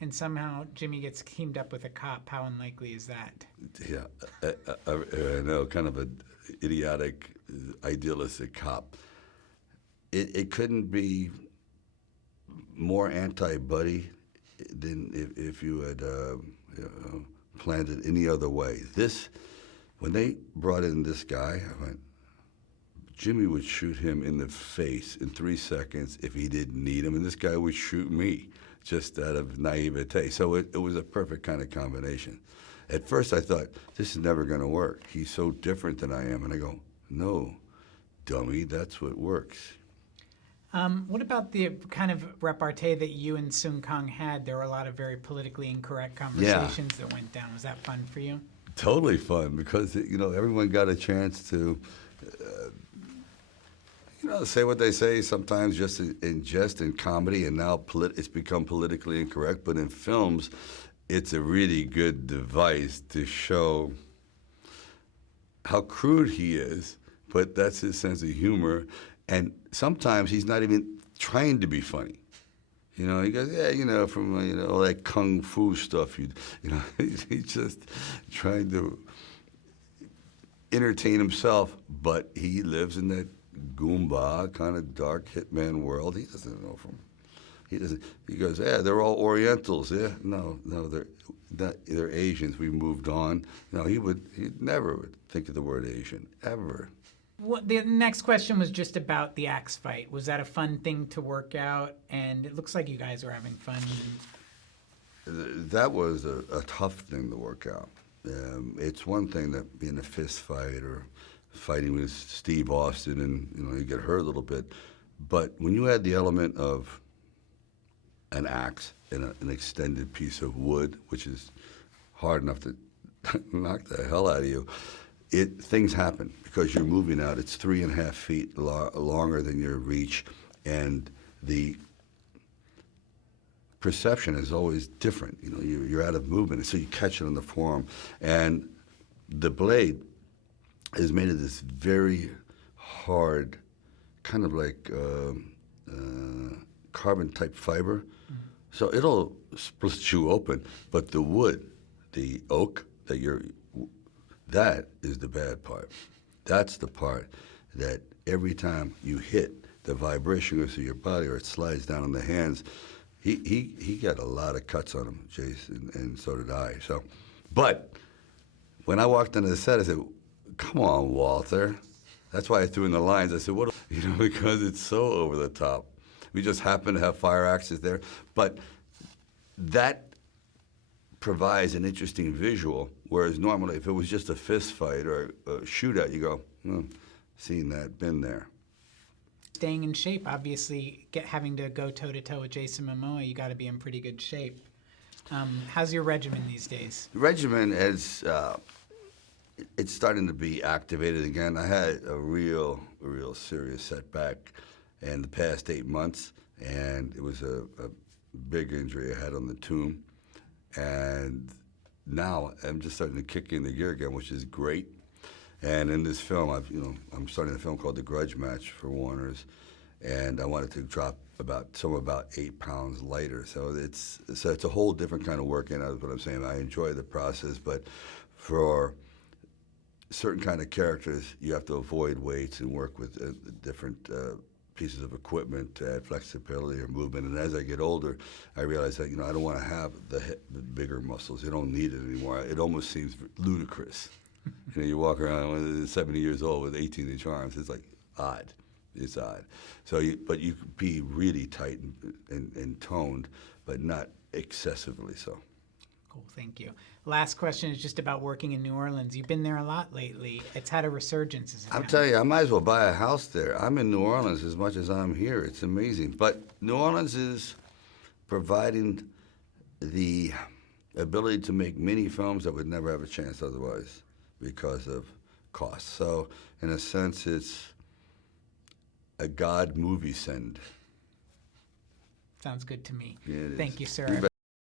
And somehow Jimmy gets teamed up with a cop. How unlikely is that? Yeah, I know, kind of an idiotic, idealistic cop. It couldn't be more anti-buddy than if you had planned it any other way. When they brought in this guy, I went, Jimmy would shoot him in the face in 3 seconds if he didn't need him, and this guy would shoot me just out of naivete. So it was a perfect kind of combination. At first I thought, this is never going to work. He's so different than I am. And I go, no, dummy, that's what works. What about the kind of repartee that you and Sung Kang had? There were a lot of very politically incorrect conversations that went down. Was that fun for you? Totally fun, because everyone got a chance to say what they say, sometimes just in jest and comedy, and now it's become politically incorrect. But in films, it's a really good device to show how crude he is, but that's his sense of humor. And sometimes he's not even trying to be funny. He goes, yeah, from all that kung fu stuff, he's just trying to entertain himself, but he lives in that Goomba kind of dark hitman world. He doesn't know he goes, yeah, they're all Orientals. Yeah, no, they're Asians. We moved on. He'd never would think of the word Asian, ever. The next question was just about the axe fight. Was that a fun thing to work out? And it looks like you guys are having fun. That was a tough thing to work out. It's one thing that being a fist fight or fighting with Steve Austin and you get hurt a little bit, but when you add the element of an axe and an extended piece of wood, which is hard enough to knock the hell out of you, things happen because you're moving out. It's 3.5 feet longer than your reach, and the perception is always different. You're out of movement, so you catch it on the forearm, and the blade is made of this very hard, kind of like carbon type fiber. Mm-hmm. So it'll split you open, but the wood, the oak that is the bad part. That's the part that every time you hit, the vibration goes through your body or it slides down on the hands. He got a lot of cuts on him, Jason, and so did I. So, but when I walked into the set, I said, come on, Walter. That's why I threw in the lines. I said, what? Because it's so over the top. We just happen to have fire axes there. But that provides an interesting visual, whereas normally if it was just a fist fight or a shootout, you go, seen that, been there. Staying in shape, obviously, having to go toe-to-toe with Jason Momoa, you got to be in pretty good shape. How's your regimen these days? The regimen is, it's starting to be activated again. I had a real serious setback in the past 8 months, and it was a big injury I had on the tomb. And now I'm just starting to kick in the gear again, which is great. And in this film, I'm starting a film called The Grudge Match for Warner's, and I wanted to drop about 8 pounds lighter. So it's a whole different kind of work, and that's what I'm saying. I enjoy the process, but for certain kind of characters, you have to avoid weights and work with different pieces of equipment to add flexibility or movement. And as I get older, I realize that I don't want to have the bigger muscles. You don't need it anymore. It almost seems ludicrous. You walk around when 70 years old with 18-inch arms. It's like odd. It's odd. But you can be really tight and toned, but not excessively so. Cool, thank you. Last question is just about working in New Orleans. You've been there a lot lately. It's had a resurgence, isn't it? I'm telling you, I might as well buy a house there. I'm in New Orleans as much as I'm here. It's amazing. But New Orleans is providing the ability to make many films that would never have a chance otherwise because of cost. So in a sense, it's a God movie send. Sounds good to me. Yeah, Thank you, sir.